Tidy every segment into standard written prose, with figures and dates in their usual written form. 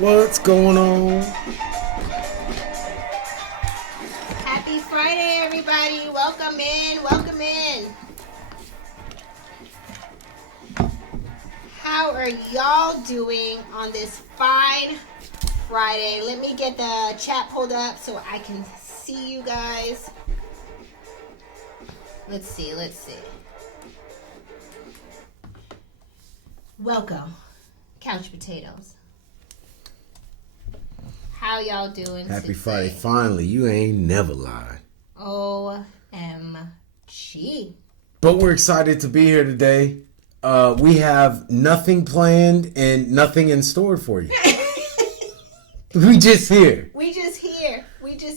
What's going on? Happy Friday, everybody. Welcome in. Welcome in. How are y'all doing on this fine Friday? Let me get the chat pulled up so I can see you guys. Let's see. Welcome, Couch Potatoes. How y'all doing Happy today? Friday. Finally, you ain't never lied. OMG. But we're excited to be here today. We have nothing planned and nothing in store for you. We just here. We just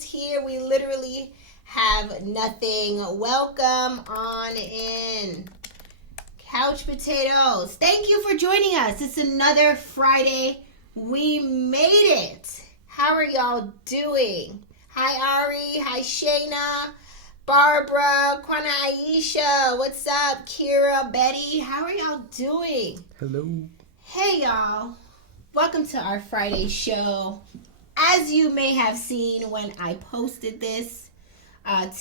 here. We literally have nothing. Welcome on in. Couch Potatoes. Thank you for joining us. It's another Friday. We made it. How are y'all doing? Hi, Ari. Hi, Shayna. Barbara. Kwana Aisha. What's up? Kira. Betty. How are y'all doing? Hello. Hey, y'all. Welcome to our Friday show. As you may have seen when I posted this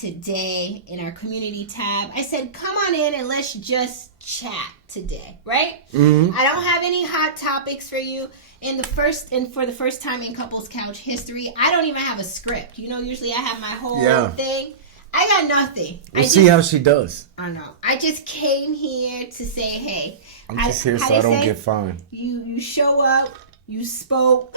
today in our community tab, I said, come on in and let's just chat today, right? Mm-hmm. I don't have any hot topics for you. For the first time in Couples Couch history, I don't even have a script. You know, usually I have my whole thing. I got nothing. We'll see how she does. I know. I just came here to say, hey. I'm just here so I don't get fined. You show up, you spoke.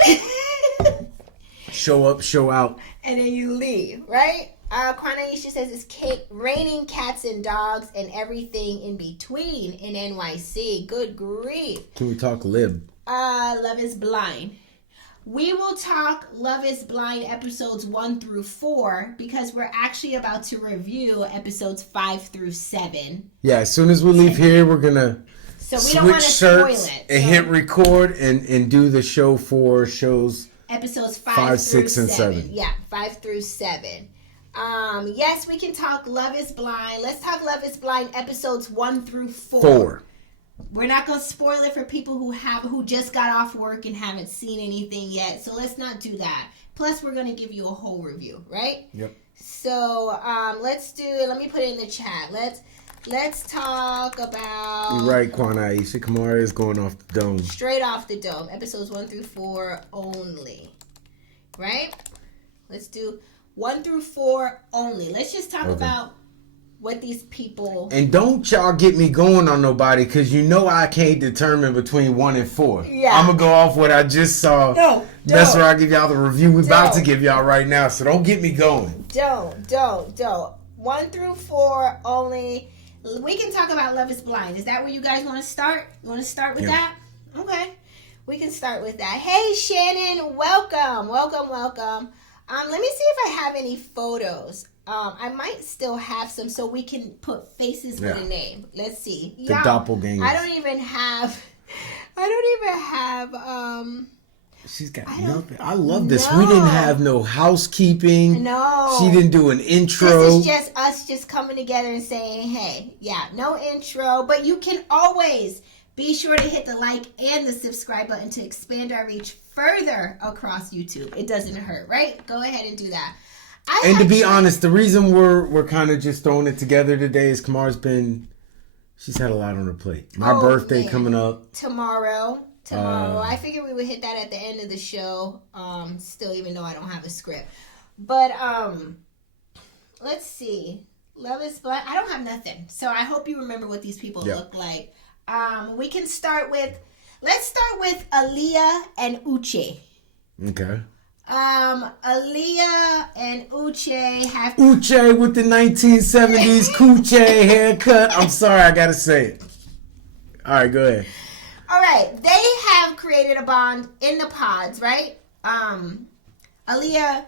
Show up, show out. And then you leave, right? Kwanaisha says it's raining cats and dogs and everything in between in NYC. Good grief. Can we talk lib? Love is Blind. We will talk Love is Blind episodes 1 through 4 because we're actually about to review episodes 5 through 7. Yeah, as soon as we leave here, we're going to switch shirts and hit record and do the show for shows. Episodes 5 6, and 7. Yeah, 5 through 7. Yes, we can talk Love is Blind. Let's talk Love is Blind episodes 1 through 4. We're not going to spoil it for people who just got off work and haven't seen anything yet. So let's not do that. Plus, we're going to give you a whole review, right? Yep. So let me put it in the chat. Let's talk about... You're right, Kwana Aisha. Kamara is going off the dome. Straight off the dome. Episodes 1 through 4 only. Right? Let's do 1 through 4 only. Let's just talk about what these people... And don't y'all get me going on nobody, because you know I can't determine between 1 and 4. Yeah. I'm going to go off what I just saw. No, that's where I give y'all the review we're about to give y'all right now, so don't get me going. Don't. 1 through 4 only. We can talk about Love is Blind. Is that where you guys want to start? You want to start with that? Okay. We can start with that. Hey, Shannon. Welcome. Let me see if I have any photos. I might still have some so we can put faces with a name. Let's see. The doppelgangers. I don't even have She's got nothing. I love this. We didn't have no housekeeping. No. She didn't do an intro. This is just us just coming together and saying, hey, no intro. But you can always be sure to hit the like and the subscribe button to expand our reach further across YouTube. It doesn't hurt, right? Go ahead and do that. And to be honest, the reason we're kind of just throwing it together today is she's had a lot on her plate. My birthday coming up. Tomorrow. I figured we would hit that at the end of the show. Still, even though I don't have a script. But let's see. Love is Blind. I don't have nothing. So I hope you remember what these people look like. Let's start with Aaliyah and Uche. Okay. Aaliyah and Uche have... Uche with the 1970s Coochie haircut. I'm sorry, I gotta say it. All right, go ahead. All right, they have created a bond in the pods, right? Aaliyah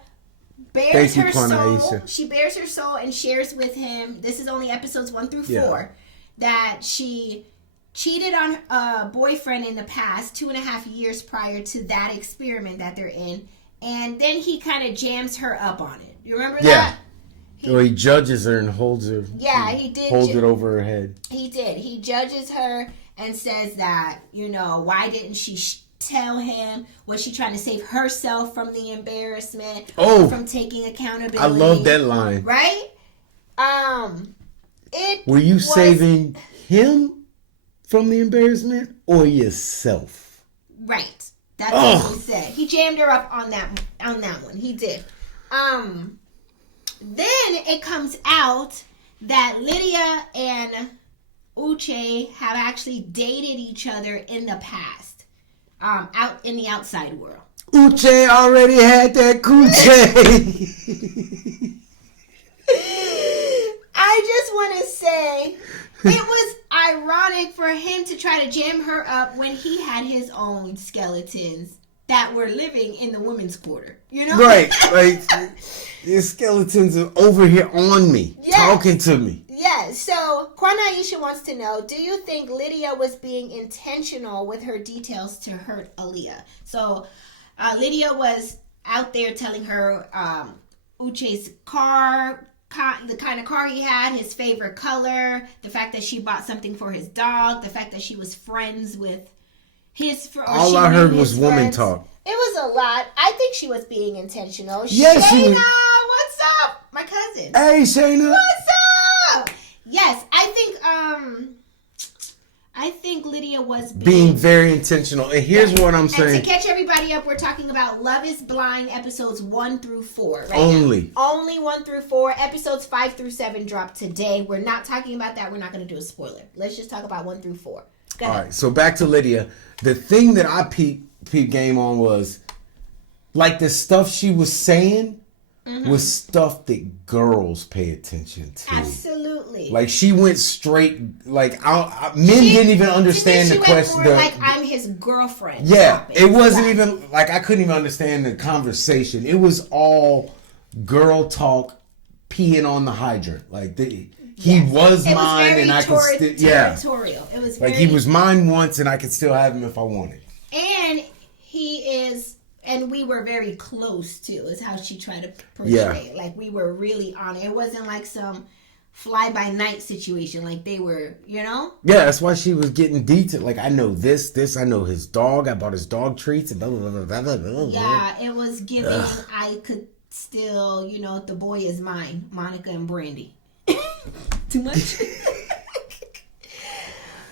bears her soul. She bears her soul and shares with him. This is only episodes 1 through 4. That she cheated on a boyfriend in the past 2.5 years prior to that experiment that they're in. And then he kind of jams her up on it. You remember that? He judges her and holds her. Yeah, he did. Holds it over her head. He did. He judges her and says that, why didn't she tell him? Was she trying to save herself from the embarrassment? Oh, from taking accountability? I love that line. Right? Were you saving him from the embarrassment or yourself? Right. That's what he said. He jammed her up on that one. He did. Then it comes out that Lydia and Uche have actually dated each other in the past, out in the outside world. Uche already had that coochie. I just want to say it was ironic for him to try to jam her up when he had his own skeletons that were living in the women's quarter. You know? Right. Like, your skeletons are over here on me, talking to me. Yeah. So, Kwana Aisha wants to know, do you think Lydia was being intentional with her details to hurt Aaliyah? So, Lydia was out there telling her Uche's car, the kind of car he had, his favorite color, the fact that she bought something for his dog, the fact that she was friends with all I heard was woman talk. It was a lot. I think she was being intentional. Yes, Shayna, what's up? My cousin. Hey, Shayna. What's up? Yes, I think Lydia was being very intentional. And here's what I'm saying. And to catch everybody up, we're talking about Love is Blind episodes 1 through 4. Right Only. Now. Only 1 through 4. Episodes 5 through 7 drop today. We're not talking about that. We're not going to do a spoiler. Let's just talk about 1 through 4. Go ahead. All right, so back to Lydia. The thing that I peep game on was, like, the stuff she was saying was stuff that girls pay attention to. Absolutely. Like, she went straight, like, men didn't even understand the question. Like, I'm his girlfriend. Yeah, it wasn't even, like, I couldn't even understand the conversation. It was all girl talk, peeing on the hydrant. Like, he was mine, and I could still, territorial. It was like, he was mine once, and I could still have him if I wanted. And he is, and we were very close too. Is how she tried to portray it. Like, we were really on it. It wasn't like some fly by night situation. Like, they were, you know. Yeah, that's why she was getting detailed. Like, I know this. I know his dog. I bought his dog treats. And blah, blah, blah, blah, blah, blah. Yeah, it was giving. I could still, you know, the boy is mine. Monica and Brandy. Too much.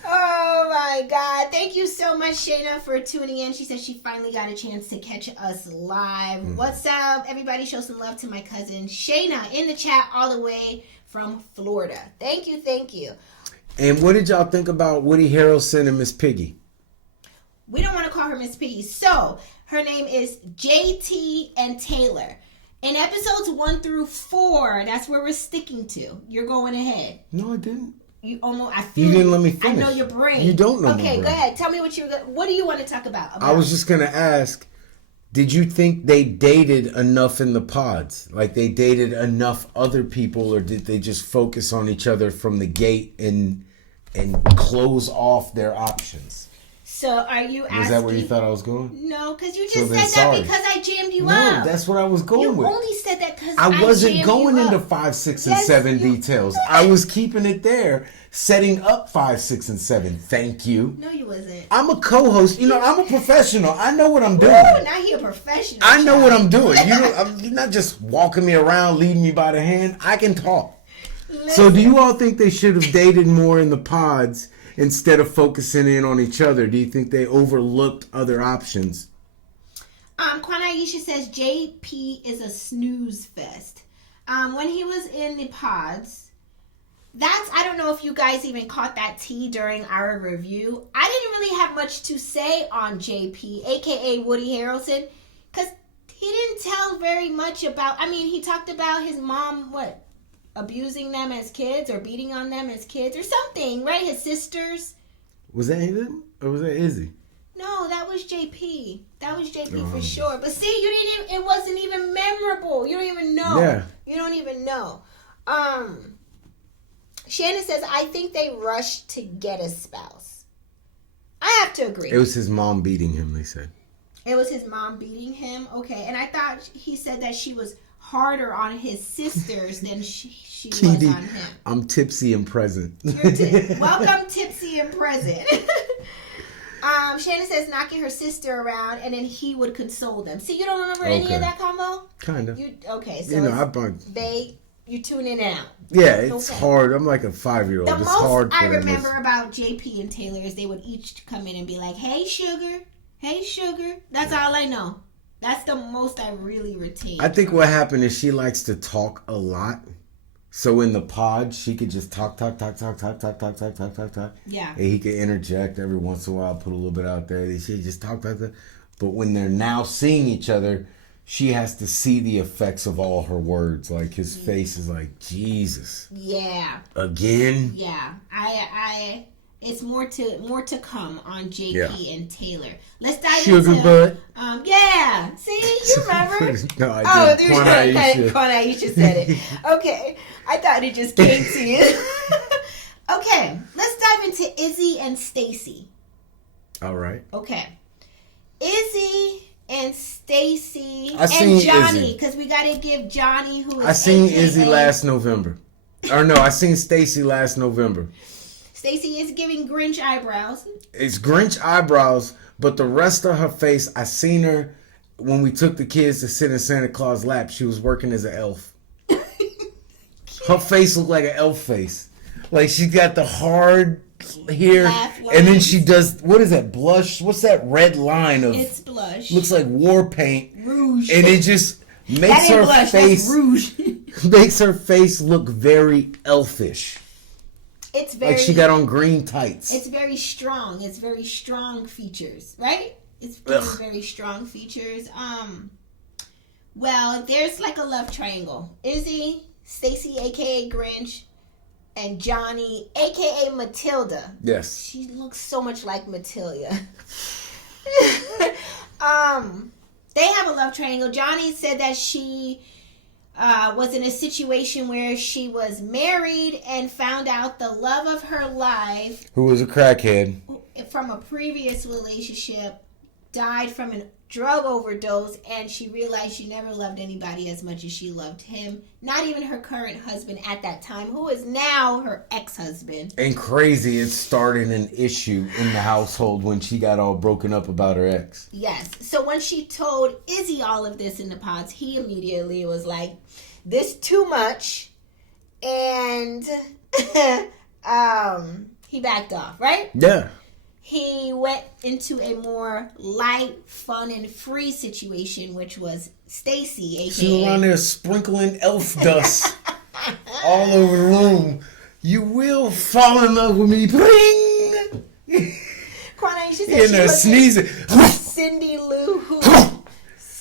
Oh my God. Thank you so much, Shayna, for tuning in. She said she finally got a chance to catch us live. What's up? Everybody show some love to my cousin Shayna in the chat all the way from Florida. Thank you. And what did y'all think about Woody Harrelson and Miss Piggy? We don't want to call her Miss Piggy. So her name is JT and Taylor. In episodes 1 through 4, that's where we're sticking to. You're going ahead. No, I didn't. You almost. I feel. You didn't let me finish. I know your brain. You don't know. Okay, go ahead. Tell me what do you want to talk about? I was just gonna ask. Did you think they dated enough in the pods? Like, they dated enough other people, or did they just focus on each other from the gate and close off their options? So are you asking? Was that where you thought I was going? No, because you just said that because I jammed you up. No, that's what I was going with. You only said that because I wasn't going into 5, 6, and 7 details. I was keeping it there, setting up 5, 6, and 7. Thank you. No, you wasn't. I'm a co-host. You know, I'm a professional. I know what I'm doing. Ooh, now he a professional. I know what I'm doing. You're not just walking me around, leading me by the hand. I can talk. Listen. So do you all think they should have dated more in the pods instead of focusing in on each other? Do you think they overlooked other options? Kwana Aisha says JP is a snooze fest. When he was in the pods, I don't know if you guys even caught that tea during our review. I didn't really have much to say on JP, aka Woody Harrelson, because he didn't tell very much about. I mean, he talked about his mom, abusing them as kids or beating on them as kids or something, right? His sisters. Was that him or was that Izzy? No, that was JP. That was JP for sure. But see, it wasn't even memorable. You don't even know. Yeah. You don't even know. Shannon says, I think they rushed to get a spouse. I have to agree. It was his mom beating him, they said. It was his mom beating him? Okay. And I thought he said that she was harder on his sisters than she was on him. I'm tipsy and present. Welcome, tipsy and present. Shannon says knocking her sister around, and then he would console them. See, you don't remember any of that combo? Kind of. Okay, so you tune in and out. Yeah, it's hard. I'm like a 5-year-old. The It's most hard for I them. remember about JP and Taylor is they would each come in and be like, "Hey, sugar. Hey, sugar." That's all I know. That's the most I really retain. I think what happened is she likes to talk a lot. So in the pod, she could just talk. Yeah. And he could interject every once in a while, put a little bit out there. She just talk. But when they're now seeing each other, she has to see the effects of all her words. Like his face is like, Jesus. Yeah. Again? Yeah. It's more to come on JP and Taylor. Let's dive into Sugar butt. Yeah. See, you remember? No, I didn't. Quan Aisha said it. Okay. I thought it just came to you. Okay. Let's dive into Izzy and Stacy. All right. Okay. Izzy and Stacy and Johnny, because we got to give Johnny, who is I seen AKA, Izzy last November. Or no, I seen Stacy last November. Stacy is giving Grinch eyebrows. It's Grinch eyebrows, but the rest of her face, I seen her when we took the kids to sit in Santa Claus' lap. She was working as an elf. Her face looked like an elf face. Like she got the hard hair, and then she does, what is that, blush? What's that red line of? It's blush. Looks like war paint. Rouge. And it just makes her blush, face, that's rouge. makes her face look very elfish. It's very, like she got on green tights. It's very strong. It's very strong features, right? It's very strong features. Well, there's like a love triangle. Izzy, Stacy, aka Grinch, and Johnny, aka Matilda. Yes. She looks so much like Matilda. They have a love triangle. Johnny said that she was in a situation where she was married and found out the love of her life, who was a crackhead from a previous relationship, died from a drug overdose, and she realized she never loved anybody as much as she loved him. Not even her current husband at that time, who is now her ex-husband. And crazy, it started an issue in the household when she got all broken up about her ex. Yes. So when she told Izzy all of this in the pods, he immediately was like, this too much. And he backed off, right? Yeah. He went into a more light, fun, and free situation, which was Stacy, aka. She was around there sprinkling elf dust all over the room. You will fall in love with me, bling. She said in she there sneezing. Cindy Lou Who.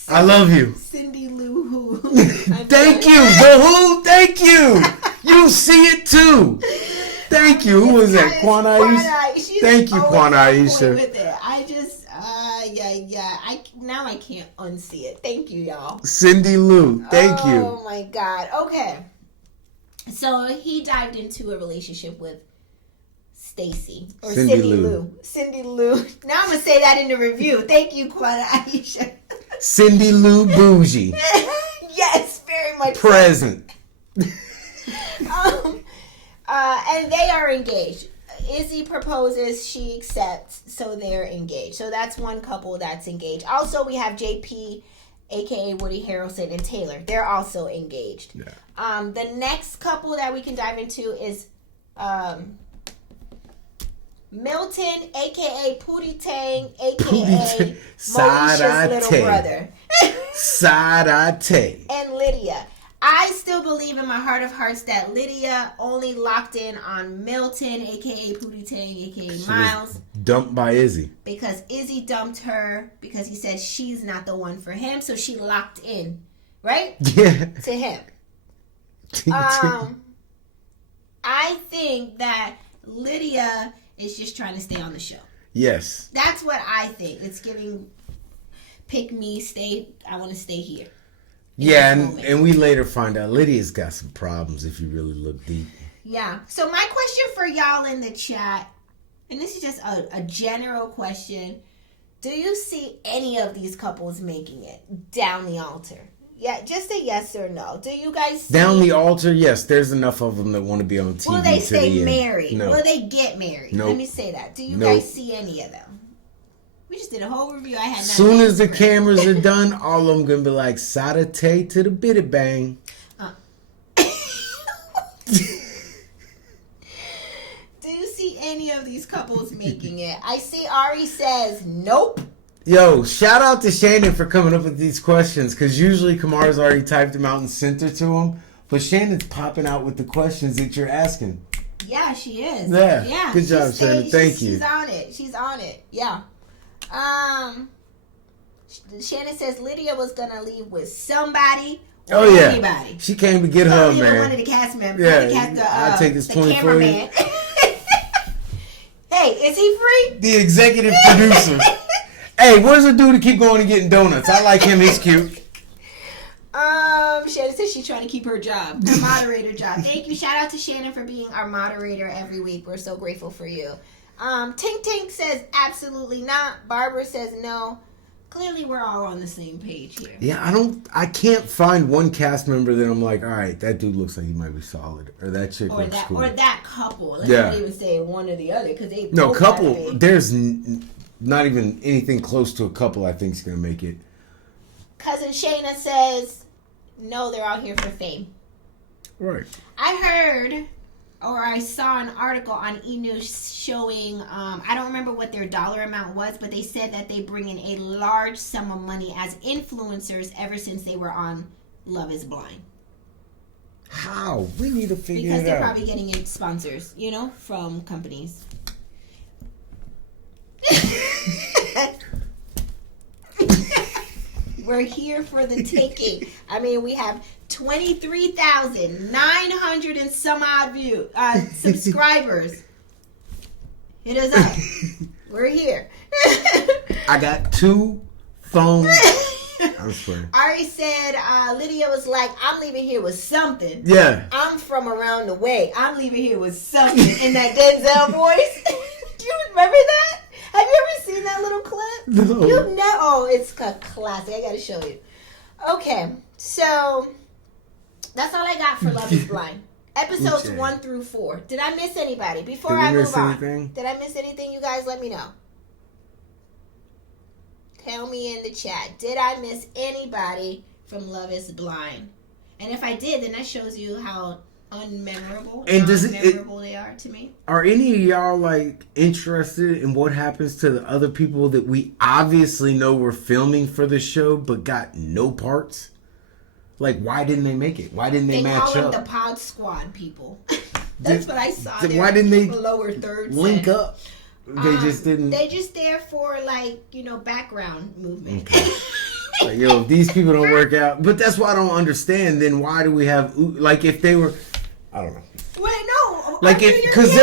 I love you. Cindy Lou Who. Thank you, the Who. Thank you. You see it too. Thank you. Who was that? Quan Aisha? Thank you, Quan Aisha. I just, now I can't unsee it. Thank you, y'all. Cindy Lou. Thank you. Oh, my God. Okay. So he dived into a relationship with Stacy. Or Cindy Lou. Cindy Lou. Now I'm going to say that in the review. Thank you, Quan Aisha. Cindy Lou Bougie. Yes, very much present. And they are engaged. Izzy proposes, she accepts, so they're engaged. So that's one couple that's engaged. Also, we have JP, aka Woody Harrelson, and Taylor. They're also engaged. Yeah. The next couple that we can dive into is Milton, aka Pootie Tang, aka Moesha's little brother. Sade. And Lydia. I still believe in my heart of hearts that Lydia only locked in on Milton, a.k.a. Pootie Tang, a.k.a. Miles. Dumped by Izzy. Because Izzy dumped her because he said she's not the one for him, so she locked in, right? Yeah. To him. I think that Lydia is just trying to stay on the show. Yes. That's what I think. It's giving pick me, stay, I want to stay here. Yeah, and we later find out Lydia's got some problems if you really look deep. Yeah. So my question for y'all in the chat, and this is just a general question. Do you see any of these couples making it down the altar? Yeah, just a yes or no. Do you guys see... Down the altar, yes. There's enough of them that want to be on TV. Will they stay married? No. Will they get married? Nope. Let me say that. Do you guys see any of them? We just did a whole review. I had soon as the cameras are done, all of them gonna be like Sada Tay to the bitty bang. Do you see any of these couples making it? I see Ari says nope. Yo, shout out to Shannon for coming up with these questions, because usually Kamara's already typed them out and sent it to him, but Shannon's popping out with the questions that you're asking. Yeah, she is. Yeah. Good job, Shannon. Thank you. She's on it. Yeah. Shannon says Lydia was gonna leave with somebody. Or anybody. She came to get her, man. One of the cast members. Yeah, I'll take this 24. Cameraman. Hey, is he free? The executive producer. Hey, where's the dude to keep going and getting donuts? I like him. He's cute. Shannon says she's trying to keep her job, her moderator job. Thank you. Shout out to Shannon for being our moderator every week. We're so grateful for you. Tink Tink says absolutely not. Barbara says no. Clearly, we're all on the same page here. Yeah, I can't find one cast member that I'm like, all right, that dude looks like he might be solid, or that chick looks cool, or that couple. Let's not even say one or the other, because they no couple. There's not even anything close to a couple I think is gonna make it. Cousin Shayna says no, they're out here for fame. Right. I heard, or I saw an article on E-News showing, I don't remember what their dollar amount was, but they said that they bring in a large sum of money as influencers ever since they were on Love is Blind. How? We need to figure it out. Because they're probably getting sponsors, from companies. We're here for the taking. I mean, we have 23,900 and some odd subscribers. Hit us up. We're here. I got 2 phones. I'm swearing. Ari said Lydia was like, I'm leaving here with something. Yeah. I'm from around the way. I'm leaving here with something in that Denzel voice. Do you remember that? Have you ever seen that little clip? No. You've never. Oh, it's a classic. I gotta show you. Okay, so that's all I got for Love is Blind. Episodes 1 through 4. Did I miss anybody? Before I move on, did I miss anything? You guys let me know. Tell me in the chat. Did I miss anybody from Love is Blind? And if I did, then that shows you how unmemorable and unmemorable they are to me. Are any of y'all interested in what happens to the other people that we obviously know were filming for the show but got no parts? Why didn't they make it? Why didn't they match up? They call them the Pod Squad people. That's what I saw. Why didn't they lower third link up? They just didn't. They just there for background movement. Okay. If these people don't work out, but that's why I don't understand. Then why do we have if they were? I don't know. Wait, no. Because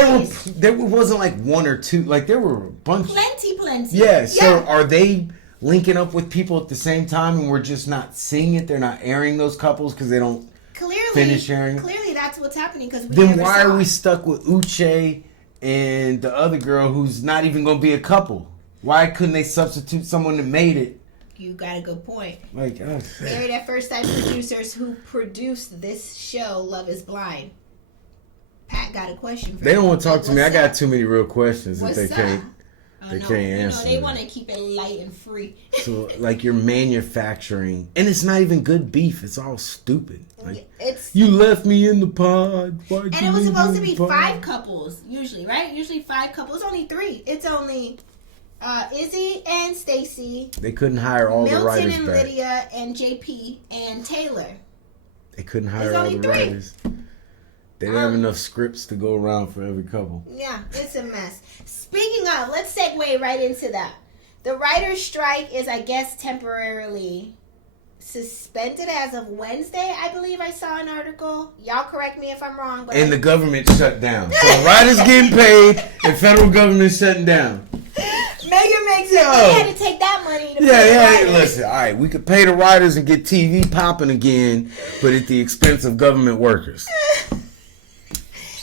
there wasn't one or two. There were a bunch. Plenty. Yeah. So are they linking up with people at the same time, and we're just not seeing it? They're not airing those couples because they don't finish airing. Clearly, that's what's happening. Because then why are we stuck with Uche and the other girl who's not even going to be a couple? Why couldn't they substitute someone that made it? You got a good point. Married at First Time producers who produced this show, Love is Blind. Pat got a question for They don't you. want to talk to me. I got too many real questions that they can't answer. They want to keep it light and free. So, you're manufacturing, and it's not even good beef. It's all stupid. You left me in the pod. And it was supposed to be 5 couples, usually, right? Usually 5 couples. Only 3. It's only Izzy and Stacy. They couldn't hire all the writers Milton and back. Lydia and JP and Taylor. They couldn't hire all the writers. They didn't have enough scripts to go around for every couple. Yeah, it's a mess. Speaking of, let's segue right into that. The writer's strike is, I guess, temporarily suspended as of Wednesday. I believe I saw an article. Y'all correct me if I'm wrong. But the government shut down. So writers getting paid and federal government shutting down. Megan makes it. We had to take that money to pay the writers. Listen, all right, we could pay the writers and get TV popping again, but at the expense of government workers.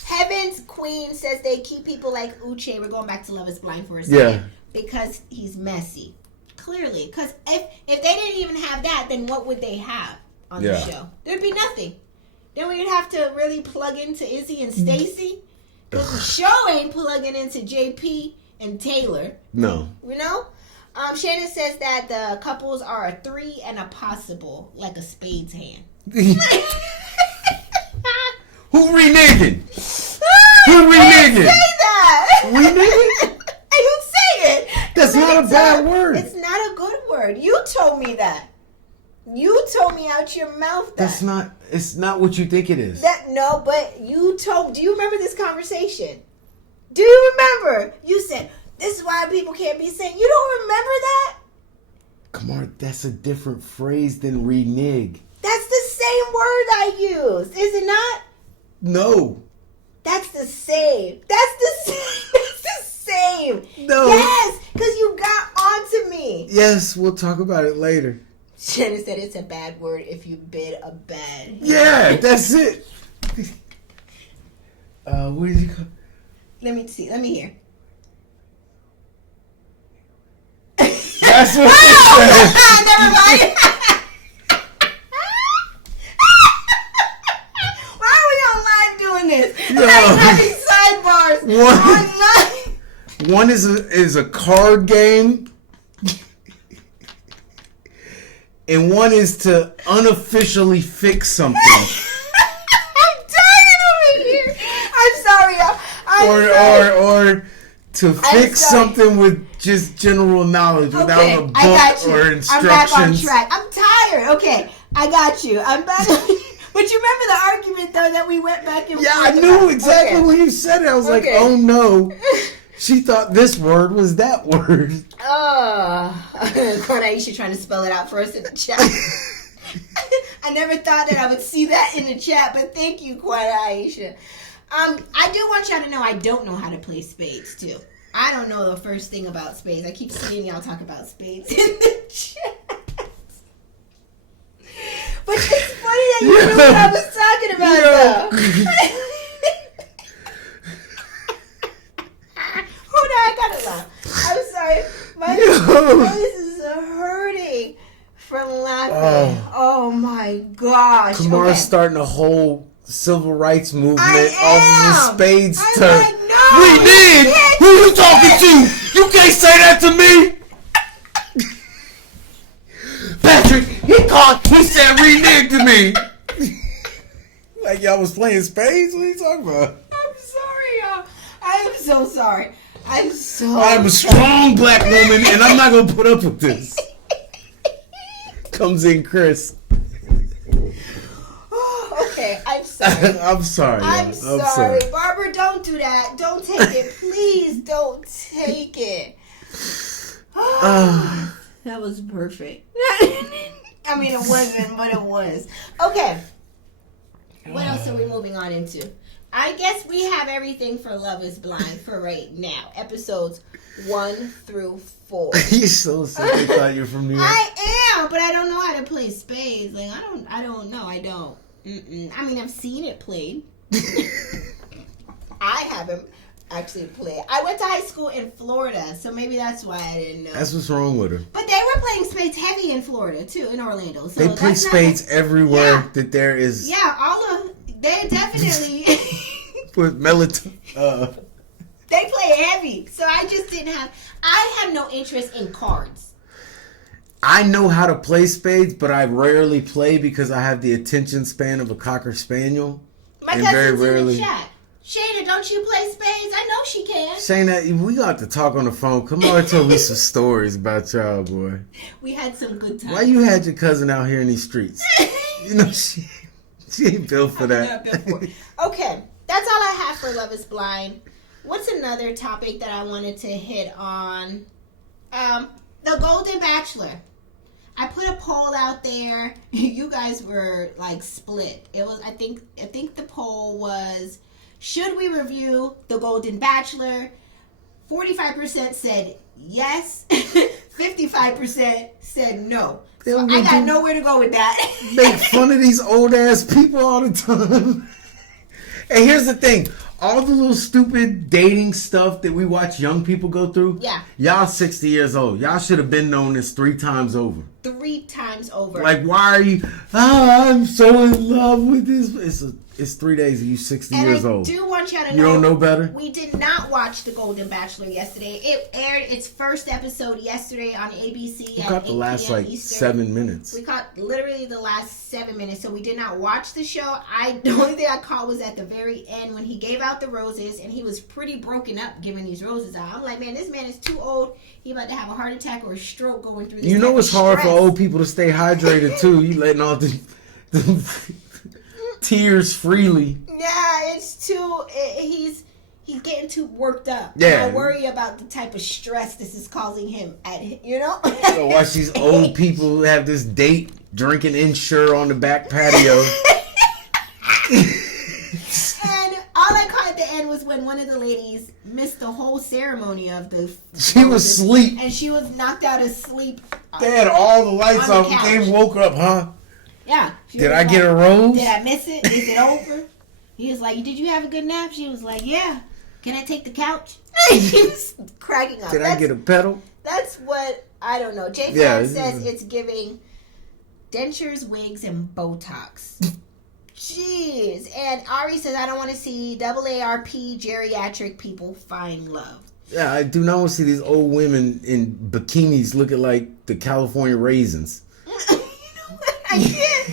Heaven's Queen says they keep people like Uche. We're going back to Love is Blind for a second. Yeah. Because he's messy. Clearly. Because if they didn't even have that, then what would they have on the show? There'd be nothing. Then we'd have to really plug into Izzy and Stacy. Because the show ain't plugging into JP and Taylor. No. Shannon says that the couples are a 3 and a possible, like a spade's hand. Who reneging? Who I reneging? didn't say that. Reneging? I didn't say it. That's not a bad word. It's not a good word. You told me that. You told me out your mouth that. It's not what you think it is. No, but you told, do you remember this conversation? Do you remember? You said, this is why people can't be saying, you don't remember that? Kamar, that's a different phrase than renege. That's the same word I used, is it not? No. That's the same. That's the same. That's the same. No. Yes, because you got onto me. Yes, we'll talk about it later. Shannon said it's a bad word if you bid a bad. Yeah, that's it. What did you call? Let me see. Let me hear. That's what she said. Never mind. Why are we on live doing this? No. Like having sidebars online. One is a card game. And one is to unofficially fix something. I'm dying over here. I'm sorry. Or to fix something with just general knowledge without a book or instructions. I'm back on track. I'm tired. Okay, I got you. I'm back. But you remember the argument though that we went back and forth? Yeah, I knew exactly when you said it. I was like, oh no. She thought this word was that word. Aisha trying to spell it out for us in the chat. I never thought that I would see that in the chat, but thank you, Aisha. I do want y'all to know I don't know how to play spades, too. I don't know the first thing about spades. I keep seeing y'all talk about spades in the chat. But it's funny that you knew what I was talking about, though. Hold on, I gotta laugh. I'm sorry. My face is hurting from laughing. Oh my gosh. Kamara's starting a whole civil rights movement off of the spades I'm to like, no, renege. Who you talking to? You can't say that to me. Patrick, he said renege to me. Like y'all was playing spades? What are you talking about? I'm sorry, y'all. I am so sorry. I'm a strong black woman, and I'm not gonna put up with this. Comes in Chris. Okay, I'm sorry. I'm sorry. I'm sorry. Barbara, don't do that. Don't take it. Please don't take it. That was perfect. I mean, it wasn't, but it was. Okay. What else are we moving on into? I guess we have everything for Love is Blind for right now. Episodes 1 through 4. You're so sick. I thought you were from New York. I am, but I don't know how to play spades. Like I don't know. I don't. I mean, I've seen it played. I haven't actually played. I went to high school in Florida, so maybe that's why I didn't know. That's what's wrong with her. But they were playing spades heavy in Florida too, in Orlando. So they play spades everywhere that there is. Yeah, they definitely with melatonin. They play heavy, so I just didn't have. I have no interest in cards. I know how to play spades, but I rarely play because I have the attention span of a Cocker Spaniel. My cousin's in the chat. Shayna, don't you play spades? I know she can. Shayna, we got to talk on the phone. Come on, tell me some stories about y'all, boy. We had some good times. Why you had your cousin out here in these streets? You know, she ain't built for that. Not built for it. Okay, that's all I have for Love is Blind. What's another topic that I wanted to hit on? The Golden Bachelor. I put a poll out there. You guys were like split. It was I think the poll was, should we review The Golden Bachelor? 45% said yes. 55% said no. So I got nowhere to go with that. Make fun of these old ass people all the time. And here's the thing. All the little stupid dating stuff that we watch young people go through. Yeah. Y'all 60 years old. Y'all should have been known this 3 times over. 3 times over. Like, why are you... Oh, I'm so in love with this. It's 3 days and you 60 And years I old. do want y'all to know. You don't know better? We did not watch The Golden Bachelor yesterday. It aired its first episode yesterday on ABC We at got 8 the last p.m. like Eastern. 7 minutes. We caught literally the last 7 minutes, so we did not watch the show. The only thing I caught was at the very end when he gave out the roses, and he was pretty broken up giving these roses out. I'm like, man, this man is too old. He about to have a heart attack or a stroke going through this. You know it's hard for stress. old people to stay hydrated too. You letting all the tears freely. Yeah, it's too. He's getting too worked up. Yeah. I worry about the type of stress this is causing him. So watch these old people have this date drinking Ensure on the back patio. And all I caught at the end was when one of the ladies missed the whole ceremony of the. She was asleep. And she was knocked out of sleep. They had all the lights On off. the They couch. woke up, huh? Yeah. Did I get a rose? Did I miss it? Is it over? He was like, did you have a good nap? She was like, yeah. Can I take the couch? He was cracking up. Did I get a pedal? That's what, I don't know. J. Yeah, says it's giving dentures, wigs, and Botox. Jeez. And Ari says, I don't want to see AARP geriatric people find love. Yeah, I do not want to see these old women in bikinis looking like the California raisins. You know what? I can't.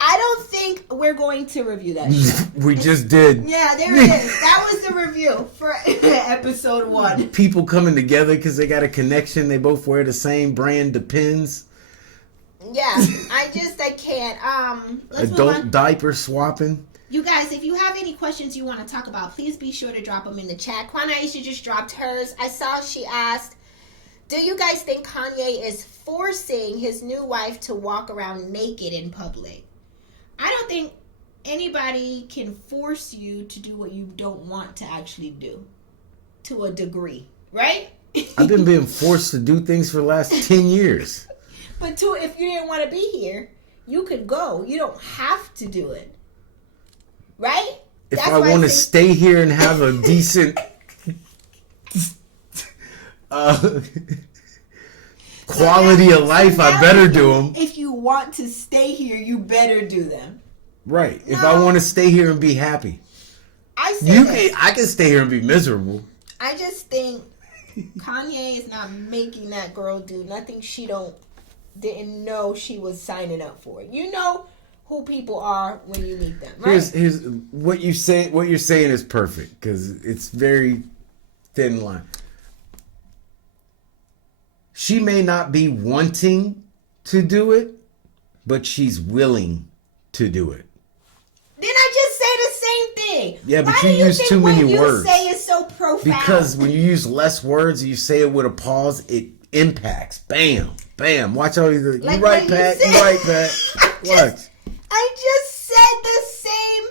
I don't think we're going to review that show. We just did. Yeah, there it is. That was the review for episode 1. People coming together because they got a connection. They both wear the same brand Depends. Yeah, I can't. Let's move Adult on. diaper swapping. You guys, if you have any questions you want to talk about, please be sure to drop them in the chat. Kwana Aisha just dropped hers. I saw she asked, do you guys think Kanye is forcing his new wife to walk around naked in public? I don't think anybody can force you to do what you don't want to actually do, to a degree, right? I've been being forced to do things for the last 10 years. But if you didn't want to be here, you could go. You don't have to do it. Right? If I want to stay here and have a decent quality of life, I better do them. If you want to stay here, you better do them. Right. If I want to stay here and be happy. I can stay here and be miserable. I just think Kanye is not making that girl do nothing she didn't know she was signing up for. You know who people are when you meet them, right? Here's what you say. What you're saying is perfect because it's very thin line. She may not be wanting to do it, but she's willing to do it. Didn't I just say the same thing? Yeah, but Why you use too many words. What you say is so profound. Because when you use less words, you say it with a pause, it impacts. Bam, bam. Watch all these. Like you right, Pat. You right, Pat. Watch. I just said the same.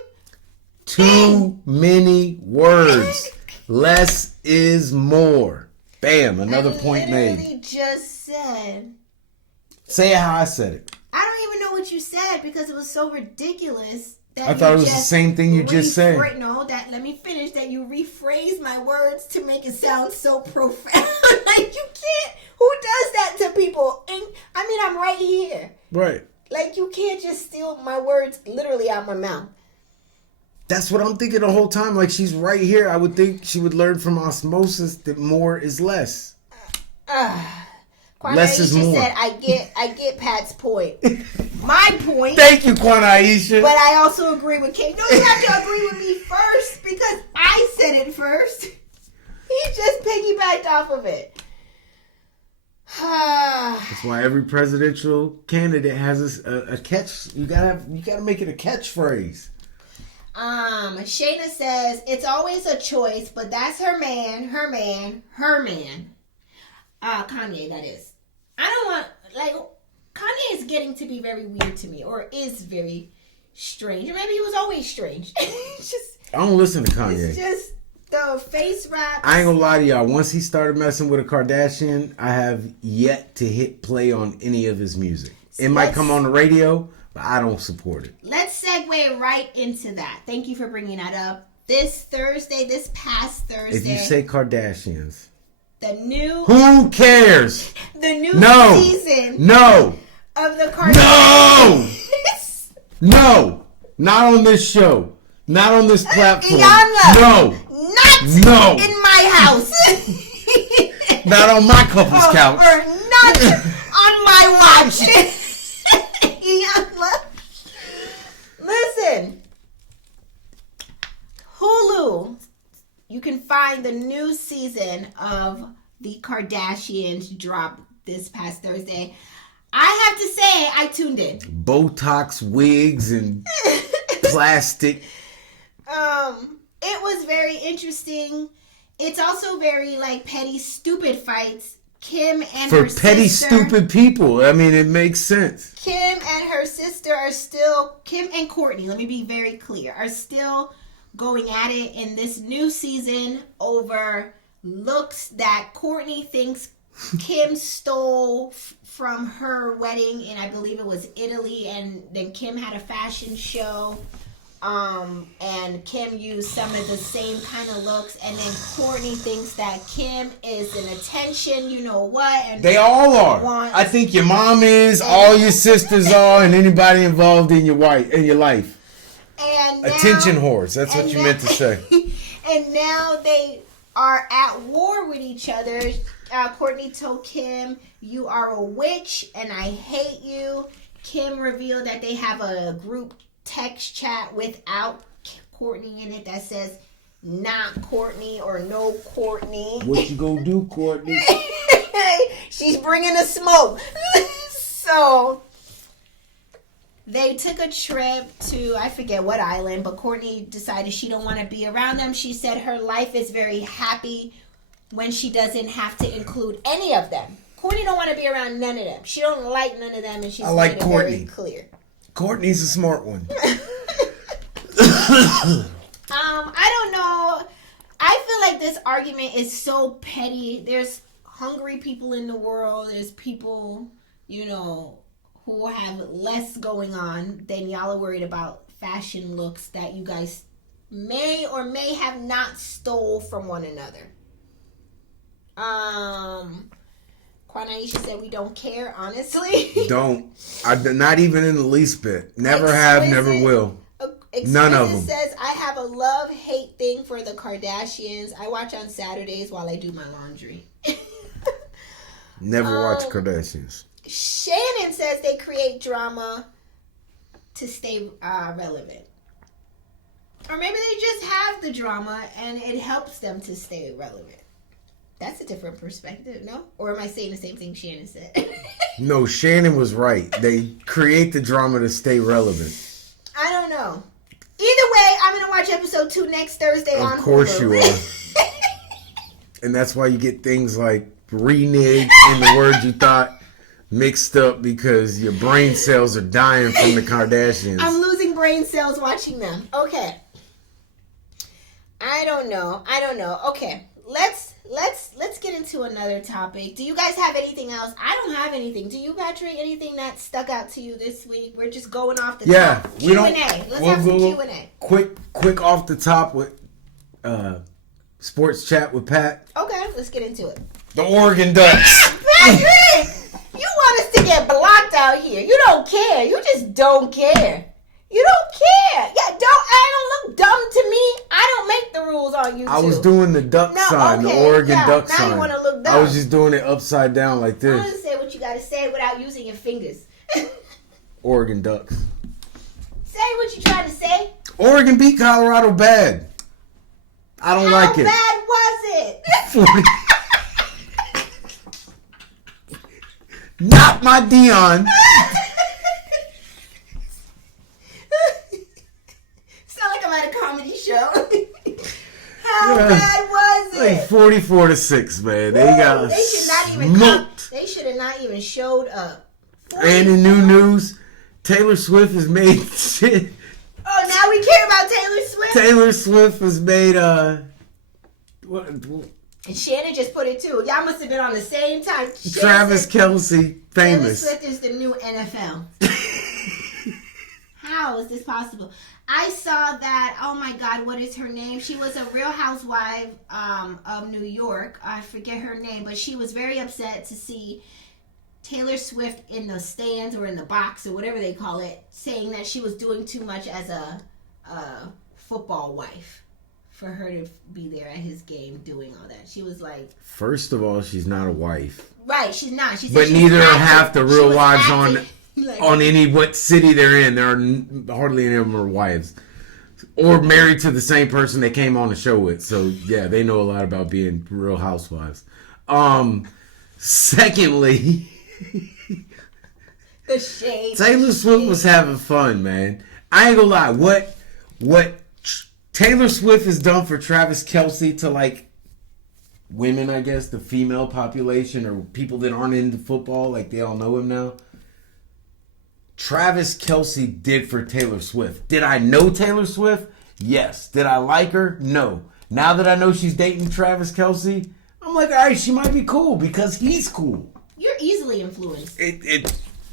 Too many words. Less is more. Bam. Another point made. I literally just said. Say it how I said it. I don't even know what you said because it was so ridiculous. I thought it was the same thing you just said. No, let me finish. That you rephrase my words to make it sound so profound. Like you can't. Who does that to people? And I mean, I'm right here. Right. Like you can't just steal my words literally out my mouth. That's what I'm thinking the whole time. Like she's right here. I would think she would learn from osmosis that more is less. Less is more. Said, I get Pat's point. My point. Thank you, Kwana Aisha. But I also agree with Kate. No, you have to agree with me first because I said it first. He just piggybacked off of it. That's why every presidential candidate has a catch. You gotta make it a catchphrase. Shayna says it's always a choice, but that's her man. Kanye, that is. I don't want Kanye is getting to be very weird to me, or is very strange, or maybe he was always strange. I don't listen to Kanye. It's just the face wrap. I ain't gonna lie to y'all. Once he started messing with a Kardashian, I have yet to hit play on any of his music. It might come on the radio, but I don't support it. Let's segue right into that. Thank you for bringing that up. This past Thursday. If you say Kardashians. Who cares? The new season. No. Of the Kardashians. No. Not on this show. Not on this platform. Iyanla. No. Not in my house. Not on my couple's couch. Or not on my watch. Iyanla. Listen. Hulu. You can find the new season of The Kardashians drop this past Thursday. I have to say, I tuned in. Botox wigs and plastic. It was very interesting. It's also very like petty, stupid fights. Kim and her sister. For petty, stupid people. I mean, it makes sense. Kim and her sister are still, Kim and Courtney, let me be very clear, are still going at it in this new season over looks that Courtney thinks Kim stole from her wedding in, I believe it was Italy, and then Kim had a fashion show. And Kim used some of the same kind of looks, and then Courtney thinks that Kim is an attention, you know what? And they all are. I think your mom is, all your sisters are, and anybody involved in your life. And now, attention whores. That's what you meant to say. And now they are at war with each other. Courtney told Kim, "You are a witch, and I hate you." Kim revealed that they have a group text chat without Courtney in it that says not Courtney or no Courtney. What you gonna do, Courtney? She's bringing the smoke. So they took a trip to, I forget what island, but Courtney decided she don't want to be around them. She said her life is very happy when she doesn't have to include any of them. Courtney don't want to be around none of them. She don't like none of them, and she's made it very clear. Courtney's a smart one. I don't know. I feel like this argument is so petty. There's hungry people in the world. There's people, you know, who have less going on than y'all are worried about fashion looks that you guys may or may have not stole from one another. Quanaisha said we don't care, honestly. Don't. Not even in the least bit. Never have, never will. None of them. Says, I have a love-hate thing for the Kardashians. I watch on Saturdays while I do my laundry. Never watch Kardashians. Shannon says they create drama to stay relevant. Or maybe they just have the drama and it helps them to stay relevant. That's a different perspective, no? Or am I saying the same thing Shannon said? No, Shannon was right. They create the drama to stay relevant. I don't know. Either way, I'm going to watch episode 2 next Thursday on Hulu. Of course you are. And that's why you get things like renege and the words you thought mixed up because your brain cells are dying from the Kardashians. I'm losing brain cells watching them. Okay. I don't know. Okay. Let's get into another topic. Do you guys have anything else? I don't have anything. Do you, Patrick? Anything that stuck out to you this week? We're just going off the top. Q&A. Let's have some Q&A. Quick off the top with sports chat with Pat. Okay, let's get into it. The Oregon Ducks. Patrick, you want us to get blocked out here. You don't care. You just don't care. You don't care. Yeah, I don't look dumb to me. I don't make the rules on YouTube. I was doing the duck sign, the Oregon duck sign. Now you want to look dumb. I was just doing it upside down like this. I want to say what you got to say without using your fingers. Oregon Ducks. Say what you trying to say. Oregon beat Colorado bad. I don't like it. How bad was it? Not my Dion. At a comedy show. How bad was it? Like 44-6, man. They should have not even showed up. And in new news, Taylor Swift has made shit. Oh, now we care about Taylor Swift? Taylor Swift has made what? And Shannon just put it too. Y'all must have been on the same time. Travis Kelce, famous. Taylor Swift is the new NFL. How is this possible? I saw that, oh my God, what is her name? She was a Real Housewife of New York. I forget her name, but she was very upset to see Taylor Swift in the stands or in the box or whatever they call it, saying that she was doing too much as a football wife for her to be there at his game doing all that. She was like, first of all, she's not a wife. Right, she's not. She said but neither are half the real wives like, on any what city they're in. There are hardly any of them are wives or married to the same person they came on the show with. So yeah, they know a lot about being real housewives. Secondly, the shade. Taylor Swift was having fun, man. I ain't gonna lie. What Taylor Swift has done for Travis Kelce to like women, I guess, the female population or people that aren't into football, like they all know him now. Travis Kelce did for Taylor Swift. Did I know Taylor Swift? Yes. Did I like her? No. Now that I know she's dating Travis Kelce, I'm like, all right, she might be cool because he's cool. You're easily influenced. I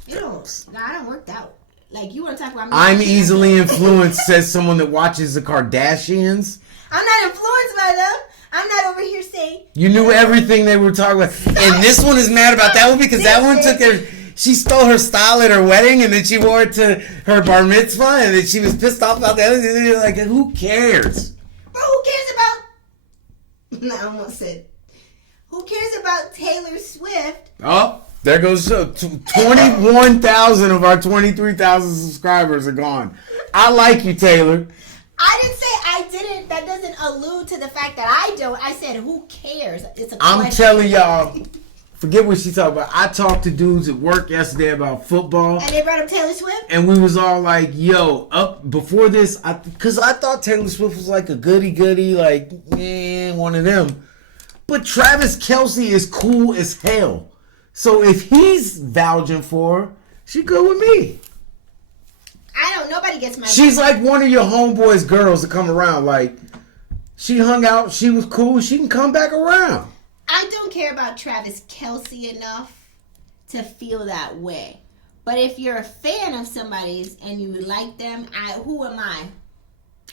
don't work out. Like, you want to talk about me? I'm easily influenced, says someone that watches the Kardashians. I'm not influenced by them. I'm not over here saying. You knew everything they were talking about. And this one is mad about that one because that one took her. She stole her style at her wedding and then she wore it to her bar mitzvah and then she was pissed off about that. Like, who cares? Bro, who cares about. No, I almost said. Who cares about Taylor Swift? Oh, there goes 21,000 of our 23,000 subscribers are gone. I like you, Taylor. I didn't say I didn't. That doesn't allude to the fact that I don't. I said, who cares? It's a question. I'm telling y'all, forget what she talked about. I talked to dudes at work yesterday about football. And they brought up Taylor Swift? And we was all like, yo, up before this, because I thought Taylor Swift was like a goody-goody, like, one of them. But Travis Kelce is cool as hell. So if he's vouching for her, she good with me. Nobody gets my. She's like one of your homeboys' girls that come around. Like, she hung out, she was cool, she can come back around. I don't care about Travis Kelce enough to feel that way. But if you're a fan of somebody's and you like them, who am I?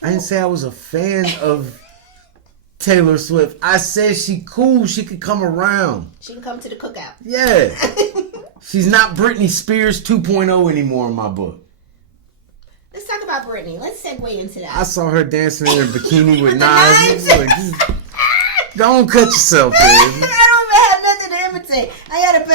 I didn't say I was a fan of Taylor Swift. I said she cool, she could come around. She can come to the cookout. Yeah. She's not Britney Spears 2.0 anymore in my book. Let's talk about Britney. Let's segue into that. I saw her dancing in a bikini with knives. Like, don't cut yourself, man. I don't even have nothing to imitate. I had a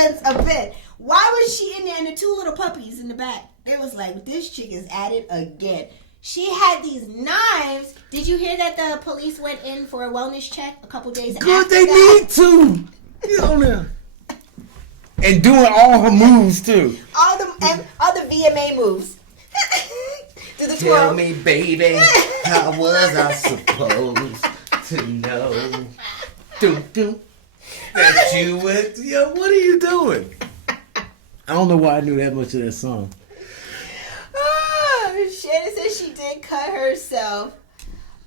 pen. Why was she in there and the two little puppies in the back? They was like, this chick is at it again. She had these knives. Did you hear that the police went in for a wellness check a couple days after Good, they that? need to. Get on there. And doing all her moves, too. All the VMA moves. Do the twirl. Tell me, baby, how was I supposed to know that you would... Yo, what are you doing? I don't know why I knew that much of that song. Shannon said she did cut herself.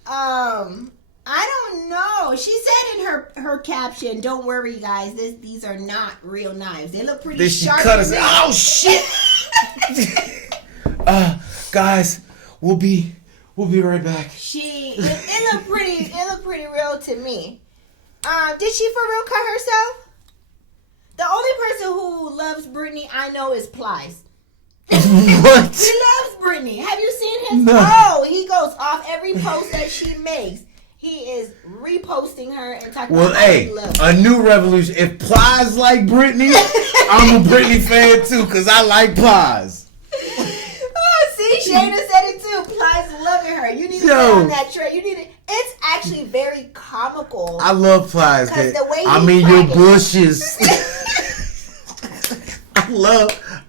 I don't know. She said in her caption, "Don't worry, guys. These are not real knives. They look pretty sharp." She cut us. Oh shit! Guys, we'll be right back. It looked pretty real to me. Did she for real cut herself? The only person who loves Britney I know is Plies. What? He loves Britney. Have you seen his? No. Oh, he goes off every post that she makes. He is reposting her and talking about how he loves her. A new revolution. If Plies like Britney, I'm a Britney fan too, because I like Plies. See, Shayna said it too. Plies loving her. You need to get on that train. You need to. It's actually very comical. I love Plies. Because the way your bushes.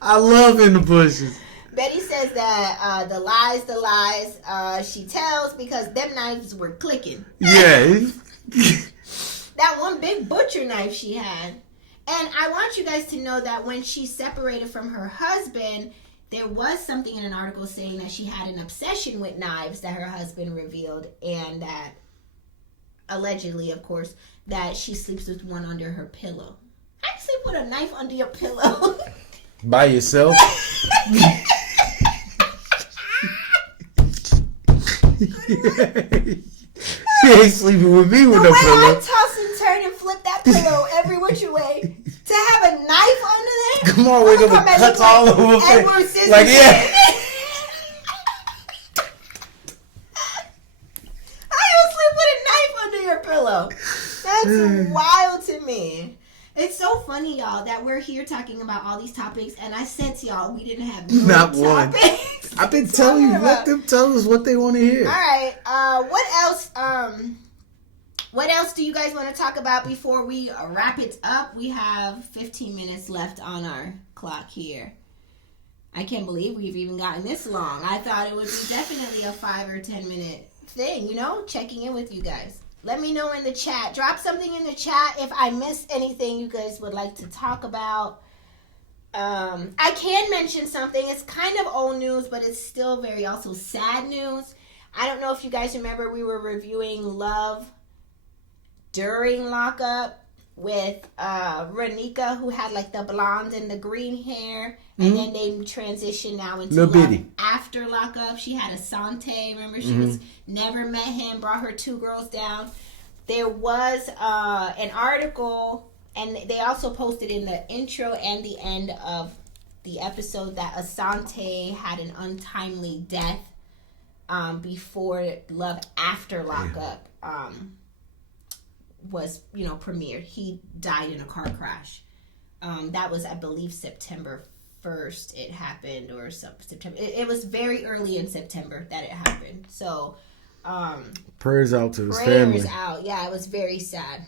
I love in the bushes. Betty says that the lies she tells because them knives were clicking. Yeah. That one big butcher knife she had. And I want you guys to know that when she separated from her husband, there was something in an article saying that she had an obsession with knives that her husband revealed, and that allegedly, of course, that she sleeps with one under her pillow. How do you sleep with a knife under your pillow? By yourself? You ain't sleeping with me with no pillow. The way I toss and turn and flip that pillow every which way, to have a knife under there? Come on, wake up and cuts all over the face. Like, yeah. That's wild to me. It's so funny, y'all, that we're here talking about all these topics, and I said to y'all we didn't have no Not topics. one. I've been telling you, let them tell us what they want to hear. All right. What else? What else do you guys want to talk about before we wrap it up? We have 15 minutes left on our clock here. I can't believe we've even gotten this long. I thought it would be definitely a 5 or 10 minute thing, checking in with you guys. Let me know in the chat. Drop something in the chat if I missed anything you guys would like to talk about. I can mention something. It's kind of old news, but it's still very also sad news. I don't know if you guys remember we were reviewing Love during lockup with Renika, who had like the blonde and the green hair, and then they transitioned now into Love after lockup. She had Asante. Remember, she was never met him, brought her 2 girls down. There was an article, and they also posted in the intro and the end of the episode that Asante had an untimely death before Love after lockup was premiered. He died in a car crash. That was, I believe, September 1st it happened, or September. It was very early in September that it happened. So prayers out to his family. Prayers out. Yeah, it was very sad.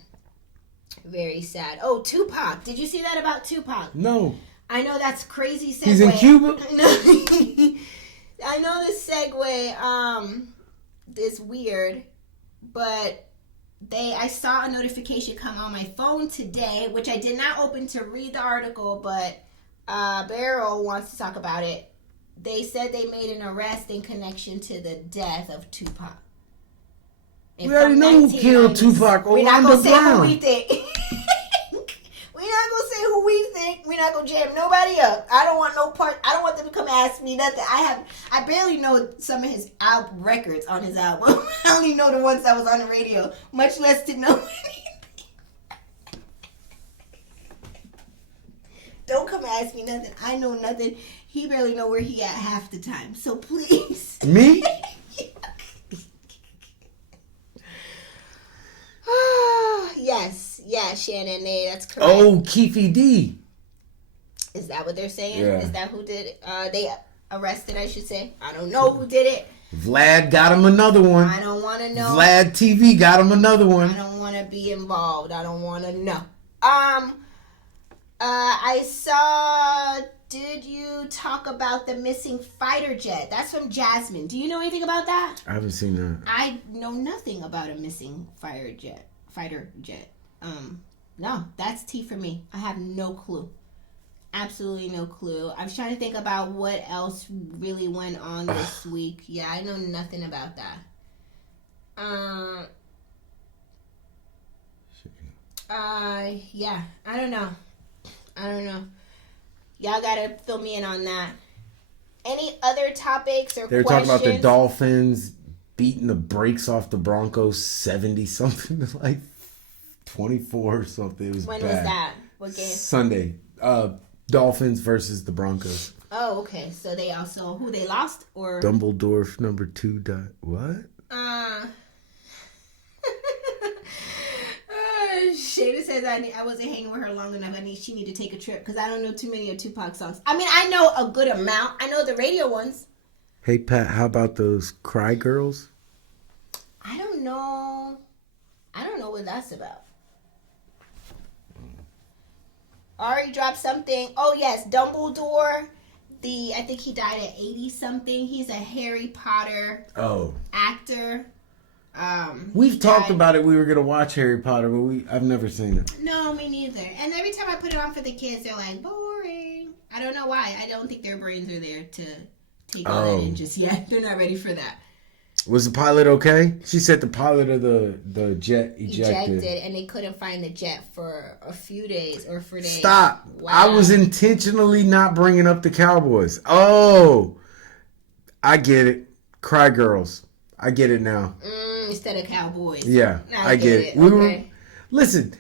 Very sad. Oh, Tupac. Did you see that about Tupac? No. I know that's crazy segue. He's in Cuba? I know this segue is weird, but I saw a notification come on my phone today, which I did not open to read the article, but Beryl wants to talk about it. They said they made an arrest in connection to the death of Tupac. We already know who killed Tupac. We're not going to say who we think. We're not going to say who we think. We're not going to jam nobody up. I don't want no part. I don't want them to come ask me nothing. I barely know some of his album records on his album. I only know the ones that was on the radio, much less to know anything. Don't come ask me nothing. I know nothing. He barely know where he at half the time. So please. Me? Yes. Yeah, Shannon. That's correct. Oh, Keefe D. Is that what they're saying? Yeah. Is that who did it? They arrested, I should say. I don't know who did it. Vlad got him another one. I don't want to know. Vlad TV got him another one. I don't want to be involved. I don't want to know. I saw. Did you talk about the missing fighter jet? That's from Jasmine. Do you know anything about that? I haven't seen that. I know nothing about a missing fighter jet. No, that's tea for me. I have no clue. Absolutely no clue. I was trying to think about what else really went on this week. Yeah, I know nothing about that. Yeah, I don't know. Y'all gotta fill me in on that. Any other topics or They were questions? talking about the Dolphins beating the brakes off the Broncos 70-something, like 24 or something. It was When bad. was that? What game? Sunday. Dolphins versus the Broncos. Oh, okay. So they also who they lost or Dumbledore number 2 died. What? Shada says I wasn't hanging with her long enough. She need to take a trip because I don't know too many of Tupac songs. I mean, I know a good amount. I know the radio ones. Hey, Pat, how about those Cry Girls? I don't know what that's about. Ari dropped something. Oh, yes, Dumbledore. I think he died at 80-something. He's a Harry Potter actor. We've talked about it. We were going to watch Harry Potter, but I've never seen it. No, me neither. And every time I put it on for the kids, they're like, boring. I don't know why. I don't think their brains are there to take all that in just yet. They're not ready for that. Was the pilot okay? She said the pilot of the jet ejected. And they couldn't find the jet for a few days or for days. Stop. Wow. I was intentionally not bringing up the Cowboys. Oh, I get it. Cry Girls. I get it now. Instead of Cowboys. Yeah, I get it. Listen.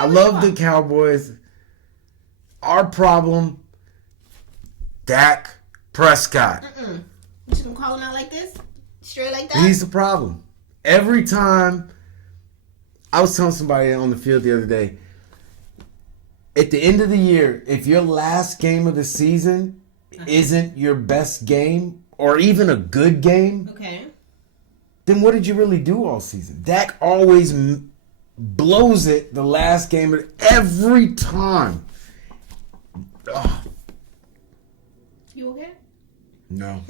I love the Cowboys. Our problem, Dak Prescott. You just gonna call him out like this? Straight like that? He's the problem. Every time, I was telling somebody on the field the other day, at the end of the year, if your last game of the season isn't your best game or even a good game, then what did you really do all season? Dak always blows it the last game of every time. Ugh. You okay? No.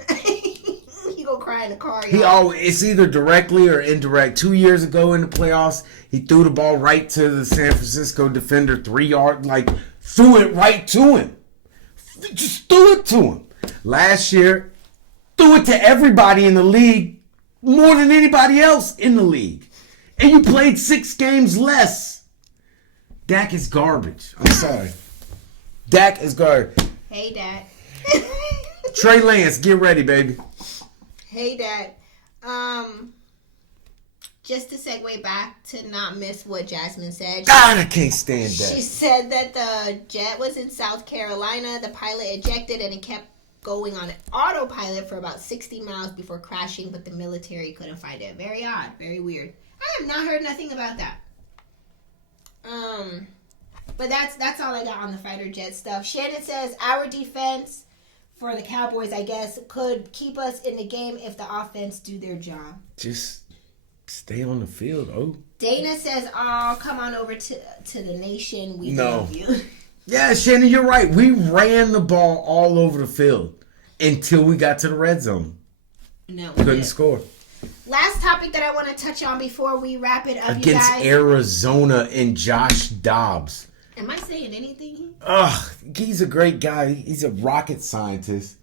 He gonna cry in the car. He always, it's either directly or indirect. 2 years ago in the playoffs, he threw the ball right to the San Francisco defender, 3 yards, like threw it right to him. Just threw it to him. Last year, threw it to everybody in the league more than anybody else in the league. And you played 6 games less. Dak is garbage. I'm sorry. Dak is garbage. Hey, Dak. Trey Lance, get ready, baby. Hey, Dak. Just to segue back to not miss what Jasmine said. God, I can't stand that. She said that the jet was in South Carolina. The pilot ejected and it kept going on autopilot for about 60 miles before crashing, but the military couldn't find it. Very odd. Very weird. I have not heard nothing about that. But that's all I got on the fighter jet stuff. Shannon says our defense for the Cowboys, I guess, could keep us in the game if the offense do their job. Just stay on the field, oh. Dana says, "Oh, come on over to the nation. We love you." Yeah, Shannon, you're right. We ran the ball all over the field until we got to the red zone. No, couldn't score. Last topic that I want to touch on before we wrap it up, against you guys. Arizona and Josh Dobbs. Am I saying anything? Ugh, he's a great guy. He's a rocket scientist.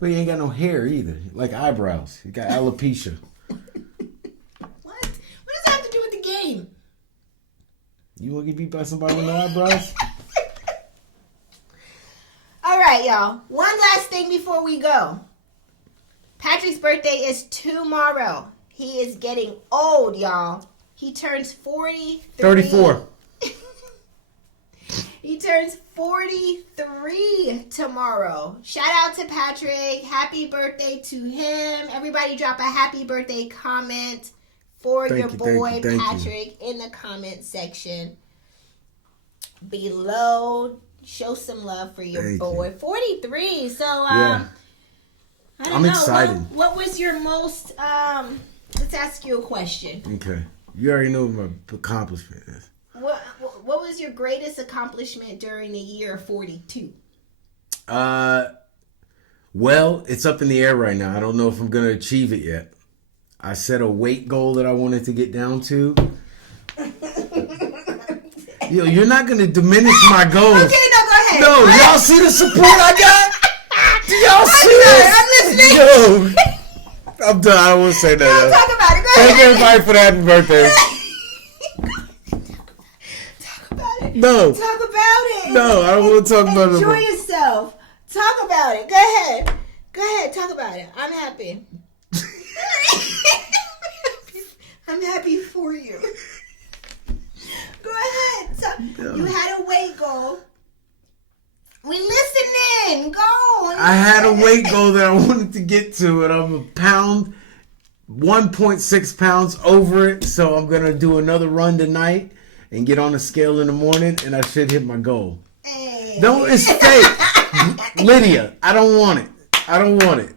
But he ain't got no hair either. Like eyebrows. He got alopecia. What? What does that have to do with the game? You want to get beat by somebody with no eyebrows? All right, y'all. One last thing before we go. Patrick's birthday is tomorrow. He is getting old, y'all. He turns 43. 34. He turns 43 tomorrow. Shout out to Patrick. Happy birthday to him. Everybody drop a happy birthday comment for your boy Patrick in the comment section below. Show some love for your boy. 43. So, yeah. I'm excited. What was your most, let's ask you a question. Okay. You already know what my accomplishment is. What was your greatest accomplishment during the year 42? Well, it's up in the air right now. I don't know if I'm going to achieve it yet. I set a weight goal that I wanted to get down to. Yo, you're not going to diminish my goals. Okay, no, go ahead. No, y'all see the support I got? Do y'all see this? I'm listening. Yo, I'm done. I don't want to say that. No, talk about it. Go Thank ahead. everybody for the happy birthday. No. Talk about it. No, I don't want to talk about it. Enjoy yourself. Talk about it. Go ahead. Go ahead. Talk about it. I'm happy. I'm happy for you. Go ahead. You had a weight goal. We listening. Go. I had a weight goal that I wanted to get to, and I'm 1.6 pounds over it. So I'm going to do another run tonight and get on the scale in the morning, and I should hit my goal. Hey. No, it's fake. Lydia, I don't want it. I don't want it.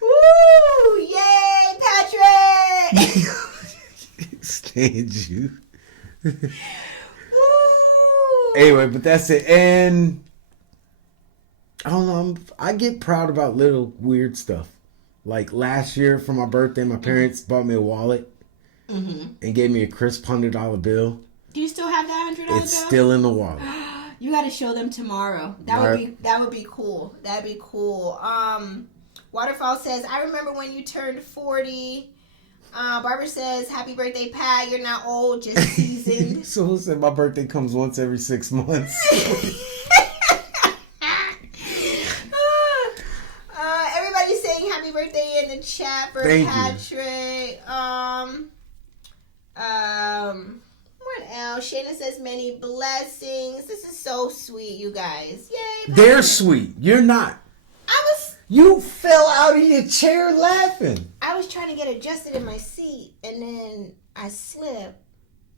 Woo! Yay, Patrick! Stand you. Woo! Anyway, but that's it. And I don't know. I get proud about little weird stuff. Like last year for my birthday, my parents bought me a wallet. And gave me a crisp $100 bill. Do you still have that $100 bill? It's still in the wallet. You got to show them tomorrow. That would be cool. That'd be cool. Waterfall says, I remember when you turned 40. Barbara says, happy birthday, Pat. You're not old, just seasoned. So said my birthday comes once every 6 months. Everybody's saying happy birthday in the chat for Patrick. What else? Shayna says many blessings. This is so sweet, you guys. Yay. They're sweet. You're not. I was. You fell out of your chair laughing. I was trying to get adjusted in my seat, and then I slipped.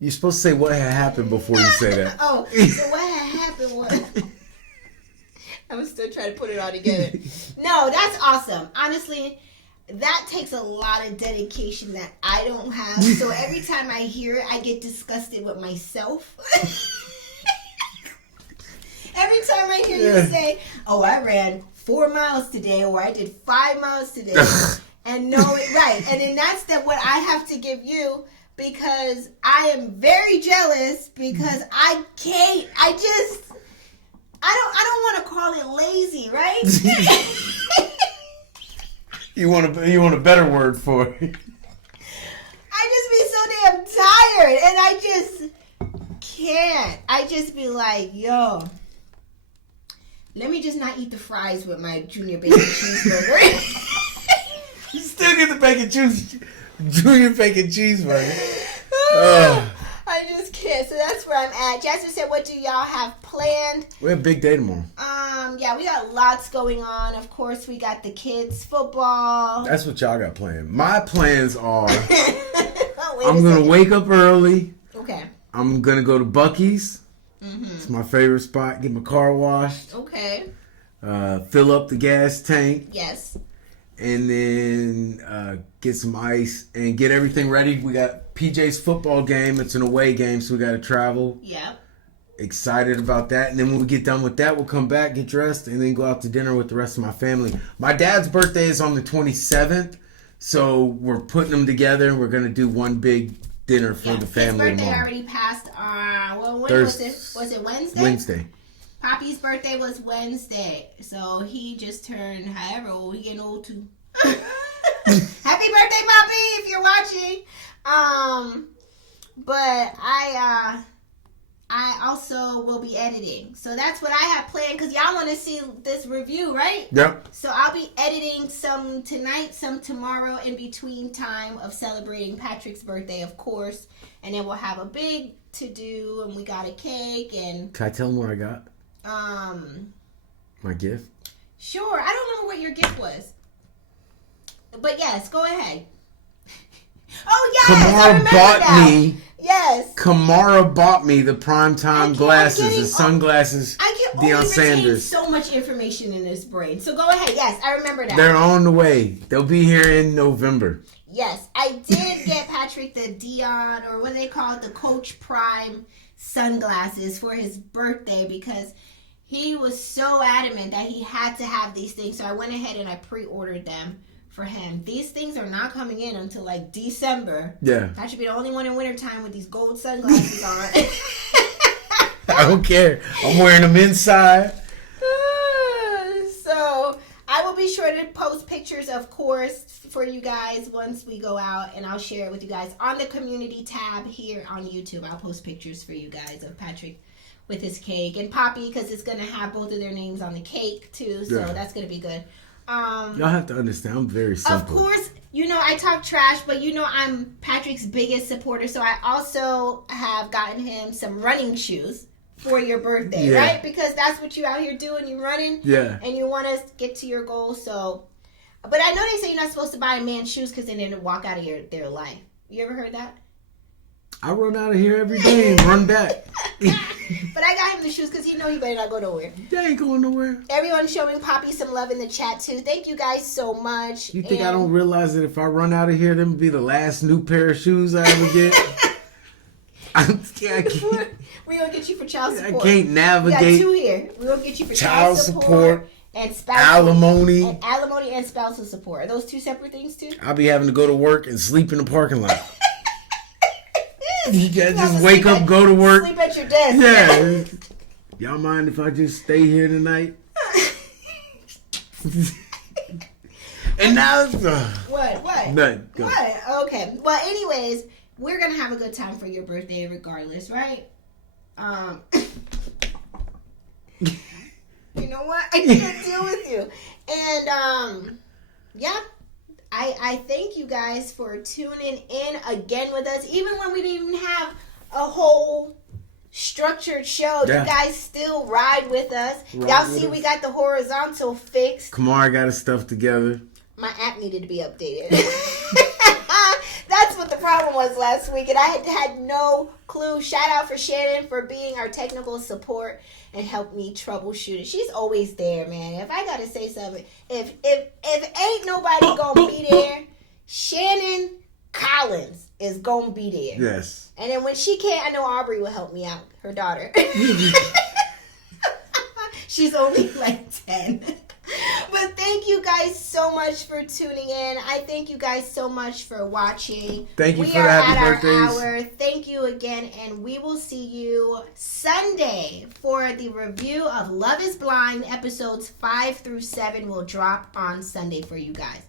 You're supposed to say what had happened before you say that. Oh, so what had happened was... I was still trying to put it all together. No, that's awesome. Honestly, that takes a lot of dedication that I don't have. So every time I hear it, I get disgusted with myself. Every time I hear you say, oh, I ran 4 miles today, or I did 5 miles today. And no, right. And then that's what I have to give you, because I am very jealous, because I can't, I don't want to call it lazy, right? You want a better word for it. I just be so damn tired, and I just can't. I just be like, yo, let me just not eat the fries with my junior bacon cheeseburger. You still get the junior bacon cheeseburger. I just can't. So that's where I'm at. Jasmine said, what do y'all have planned? We have a big day tomorrow. Yeah, we got lots going on. Of course, we got the kids' football. That's what y'all got planned. My plans are I'm going to wake up early. Okay. I'm going to go to Buc-ee's. Mm-hmm. It's my favorite spot. Get my car washed. Okay. Fill up the gas tank. Yes. And then get some ice and get everything ready. We got PJ's football game. It's an away game, so we got to travel. Yep. Excited about that. And then when we get done with that, we'll come back, get dressed, and then go out to dinner with the rest of my family. My dad's birthday is on the 27th, so we're putting them together, and we're going to do one big dinner for the family. His birthday already passed. When was it? Was it Wednesday? Wednesday. Poppy's birthday was Wednesday, so he just turned however old. He getting old too. Happy birthday, Poppy, if you're watching. But I also will be editing, so that's what I have planned, because y'all want to see this review, right? Yep. So I'll be editing some tonight, some tomorrow, in between time of celebrating Patrick's birthday, of course, and then we'll have a big to do, and we got a cake, and can I tell them what I got? My gift? Sure. I don't remember what your gift was. But yes, go ahead. Oh, yes! Kamara bought me. Yes. Kamara bought me the primetime glasses, the sunglasses. I can Deion only retain Sanders. so much information in this brain. So go ahead. Yes, I remember that. They're on the way. They'll be here in November. Yes, I did get Patrick the Deion, or what do they call it, the Coach Prime sunglasses for his birthday, because he was so adamant that he had to have these things. So I went ahead and I pre-ordered them for him. These things are not coming in until like December. Yeah. I should be the only one in wintertime with these gold sunglasses on. I don't care. I'm wearing them inside. So I will be sure to post pictures, of course, for you guys once we go out, and I'll share it with you guys on the community tab here on YouTube. I'll post pictures for you guys of Patrick with his cake, and Poppy, because it's going to have both of their names on the cake too, so that's going to be good. Y'all have to understand, I'm very simple. Of course, I talk trash, but I'm Patrick's biggest supporter, so I also have gotten him some running shoes for your birthday, right? Because that's what you out here doing, you running, and you want to get to your goal. So, but I know they say you're not supposed to buy a man shoes because then they'll walk out of their life. You ever heard that? I run out of here every day and run back. But I got him the shoes because he better not go nowhere. They ain't going nowhere. Everyone showing Poppy some love in the chat too. Thank you guys so much. You think I don't realize that if I run out of here, them will be the last new pair of shoes I ever get? I can't. We're going to get you for child support. I can't navigate. We got two here. We're going to get you for child support and spousal alimony. And alimony and spousal support. Are those two separate things too? I'll be having to go to work and sleep in the parking lot. You gotta just wake up, go to work. Sleep at your desk. Yeah. Y'all mind if I just stay here tonight? And now What? Nothing. Go. What? Okay. Well, anyways, we're gonna have a good time for your birthday, regardless, right? You know what? I can't deal with you. And yeah. I thank you guys for tuning in again with us. Even when we didn't even have a whole structured show, you guys still ride with us. Y'all see we got the horizontal fixed. Kamara got his stuff together. My app needed to be updated. That's what the problem was last week, and I had no clue. Shout out for Shannon for being our technical support and help me troubleshoot it. She's always there, man. If I gotta say something, if ain't nobody gonna be there, Shannon Collins is gonna be there. Yes. And then when she can't, I know Aubrey will help me out, her daughter. She's only like 10. But thank you guys so much for tuning in. I thank you guys so much for watching. Thank you for the happy birthdays. Our hour. Thank you again, and we will see you Sunday for the review of Love is Blind. Episodes 5 through 7 will drop on Sunday for you guys.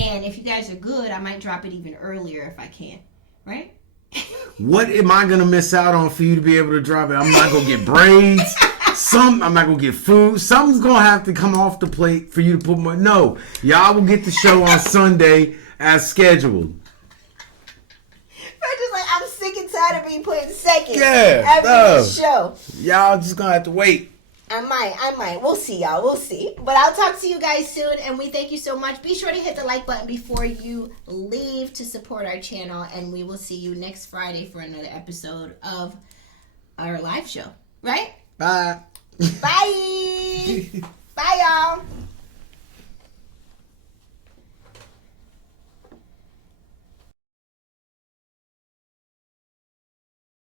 And if you guys are good, I might drop it even earlier if I can. Right? What am I going to miss out on for you to be able to drop it? I'm not going to get braids. I'm not going to get food. Something's going to have to come off the plate for you to put more. No. Y'all will get the show on Sunday as scheduled. I'm just like, I'm sick and tired of being put in second Yeah, every show. Y'all just going to have to wait. I might. We'll see, y'all. We'll see. But I'll talk to you guys soon, and we thank you so much. Be sure to hit the like button before you leave to support our channel, and we will see you next Friday for another episode of our live show. Right? Bye. Bye. Bye, y'all.